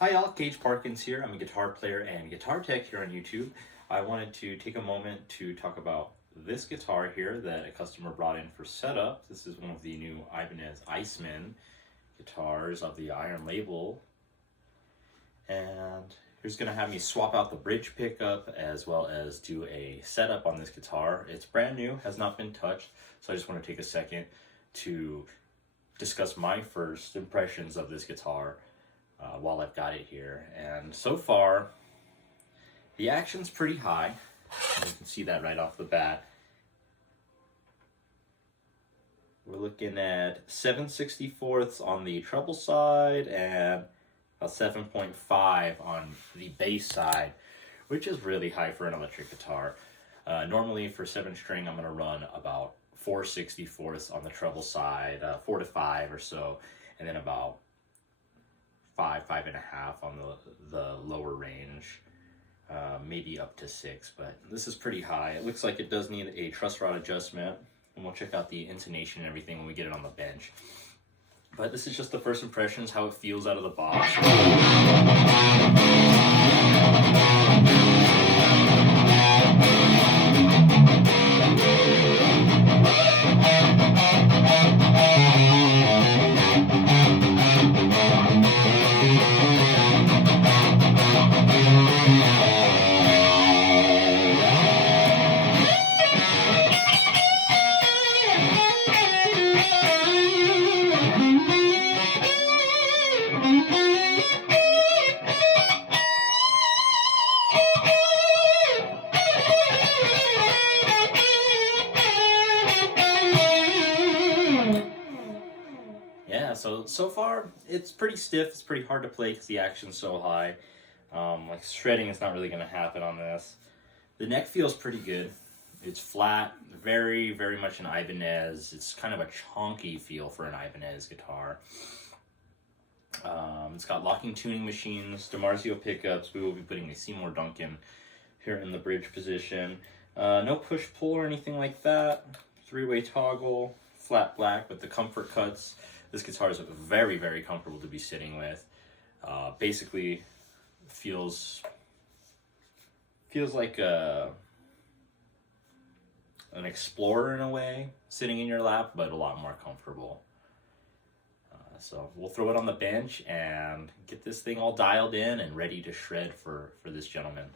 Hi y'all, Gage Parkins here. I'm a guitar player and guitar tech here on YouTube. I wanted to take a moment to talk about this guitar here that a customer brought in for setup. This is one of the new Ibanez Iceman guitars of the Iron Label. And here's going to have me swap out the bridge pickup as well as do a setup on this guitar. It's brand new, has not been touched, so I just want to take a second to discuss my first impressions of this guitar while I've got it here. And so far, the action's pretty high. You can see that right off the bat. We're looking at 7/64 on the treble side and a 7.5 on the bass side, which is really high for an electric guitar. Normally for 7-string, I'm going to run about 4/64 on the treble side, 4 to 5 or so, and then about 5.5 on the lower range, maybe up to 6, but this is pretty high. It looks like it does need a truss rod adjustment, and we'll check out the intonation and everything when we get it on the bench. But this is just the first impressions, how it feels out of the box. Yeah, so far it's pretty stiff. It's pretty hard to play because the action's so high. Like shredding is not really going to happen on this. The neck feels pretty good. It's flat, very much an Ibanez. It's kind of a chunky feel for an Ibanez guitar. It's got locking tuning machines, DiMarzio pickups. We will be putting a Seymour Duncan here in the bridge position. No push-pull or anything like that. 3-way toggle, flat black with the comfort cuts. This guitar is very comfortable to be sitting with. Basically feels like an Explorer in a way, sitting in your lap, but a lot more comfortable. So we'll throw it on the bench and get this thing all dialed in and ready to shred for this gentleman.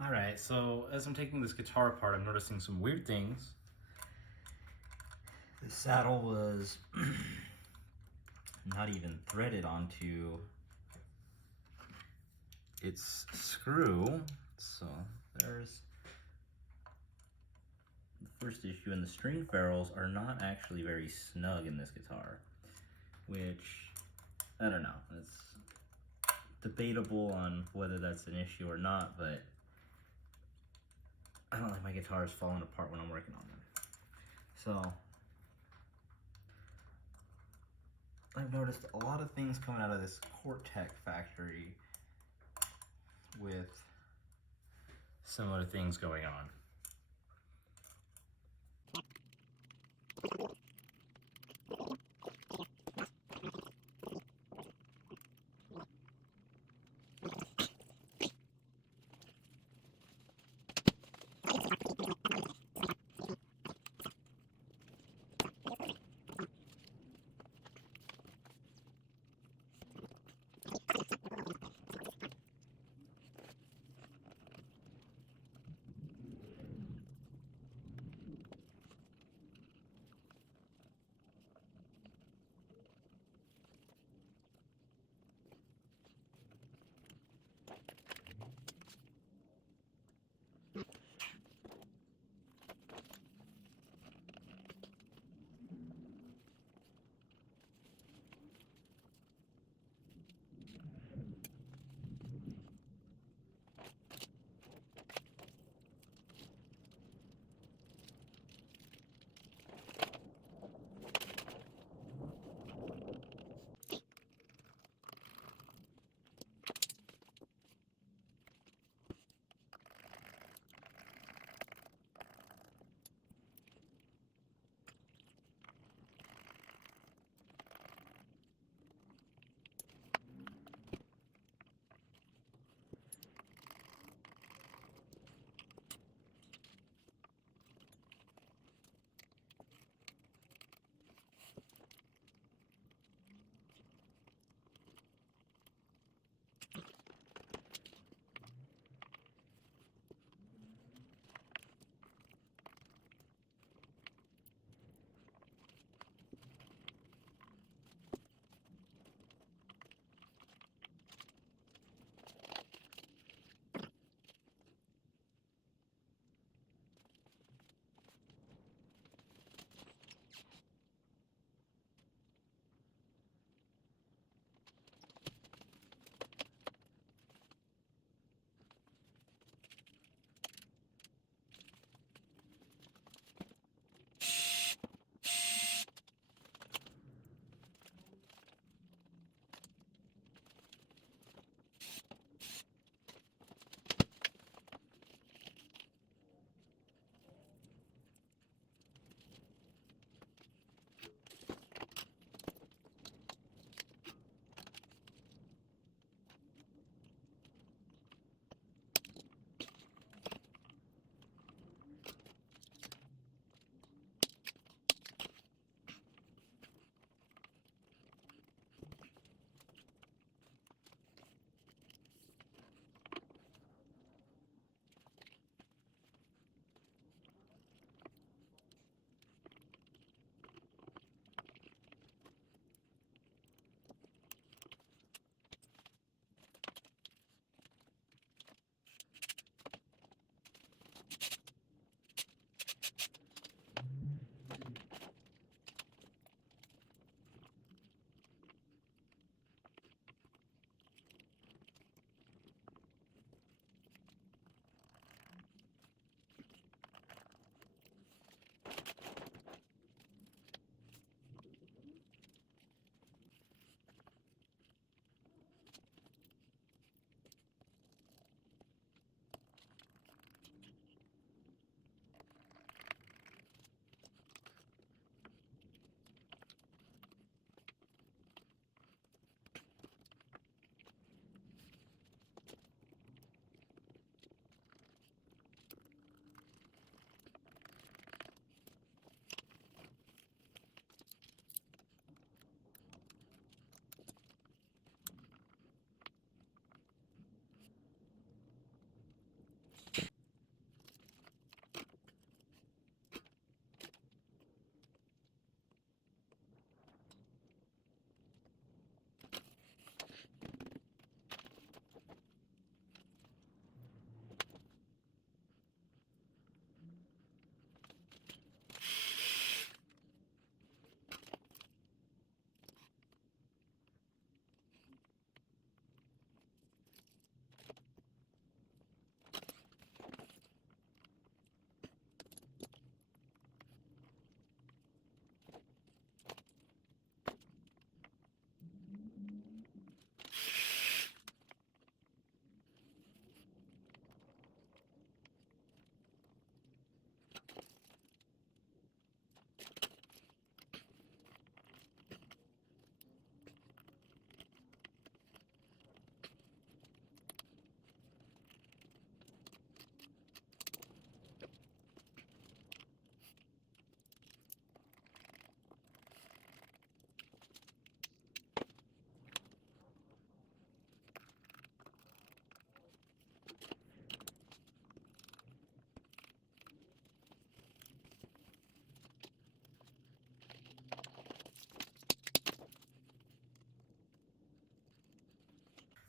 Alright, so as I'm taking this guitar apart, I'm noticing some weird things. The saddle was not even threaded onto its screw, so there's the first issue. And the string ferrles are not actually very snug in this guitar, which, I don't know, it's debatable on whether that's an issue or not, but I don't like my guitars falling apart when I'm working on them. So I've noticed a lot of things coming out of this Cortec factory with similar things going on.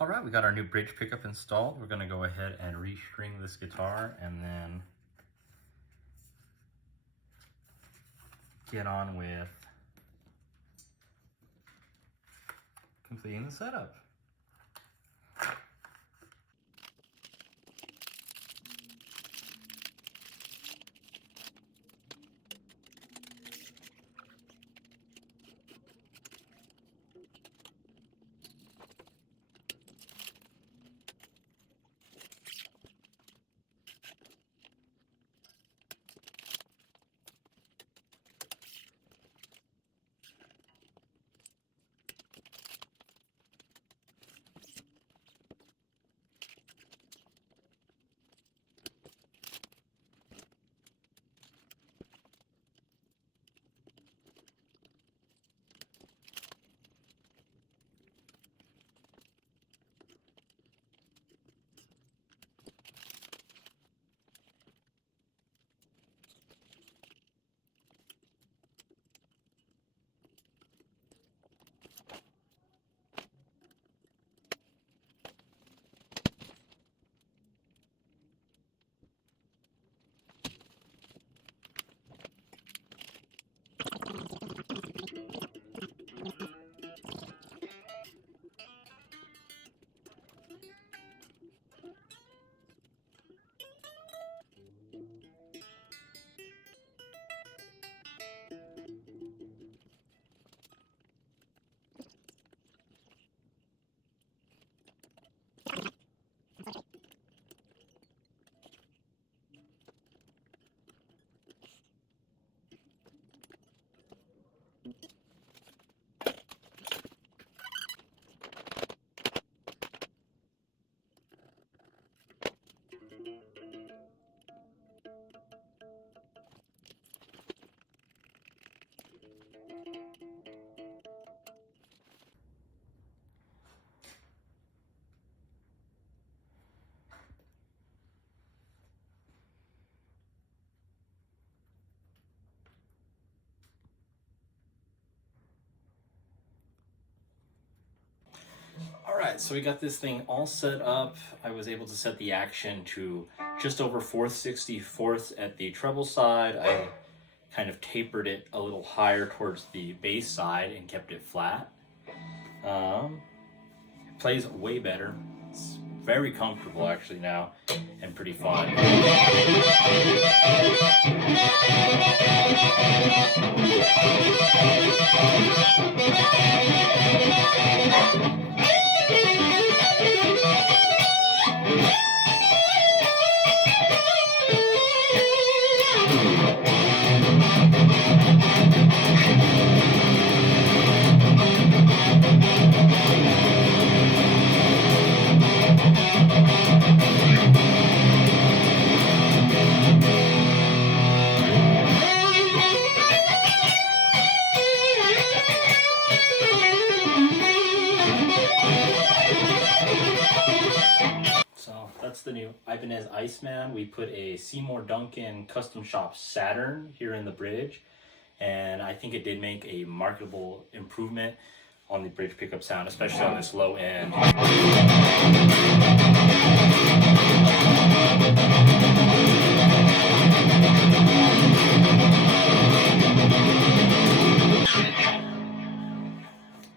All right, we got our new bridge pickup installed. We're gonna go ahead and restring this guitar and then get on with completing the setup. All right, so we got this thing all set up. I was able to set the action to just over 4/64 at the treble side. I kind of tapered it a little higher towards the bass side and kept it flat. It plays way better. It's very comfortable actually now and pretty fun. That's the new Ibanez Iceman. We put a Seymour Duncan Custom Shop Saturn here in the bridge, and I think it did make a marketable improvement on the bridge pickup sound, especially on this low end.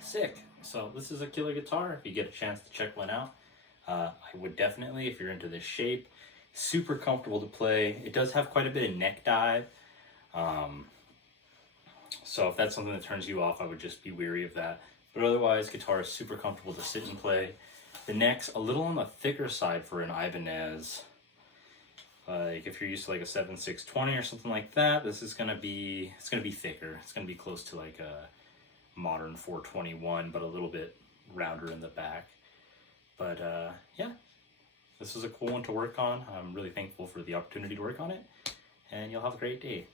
Sick. So this is a killer guitar. If you get a chance to check one out, I would definitely, if you're into this shape. Super comfortable to play. It does have quite a bit of neck dive. So if that's something that turns you off, I would just be wary of that. But otherwise, guitar is super comfortable to sit and play. The neck's a little on the thicker side for an Ibanez. Like if you're used to like a 7/620 or something like that, this is gonna be, it's gonna be thicker. It's gonna be close to like a modern 421, but a little bit rounder in the back. But yeah, this is a cool one to work on. I'm really thankful for the opportunity to work on it, and you'll have a great day.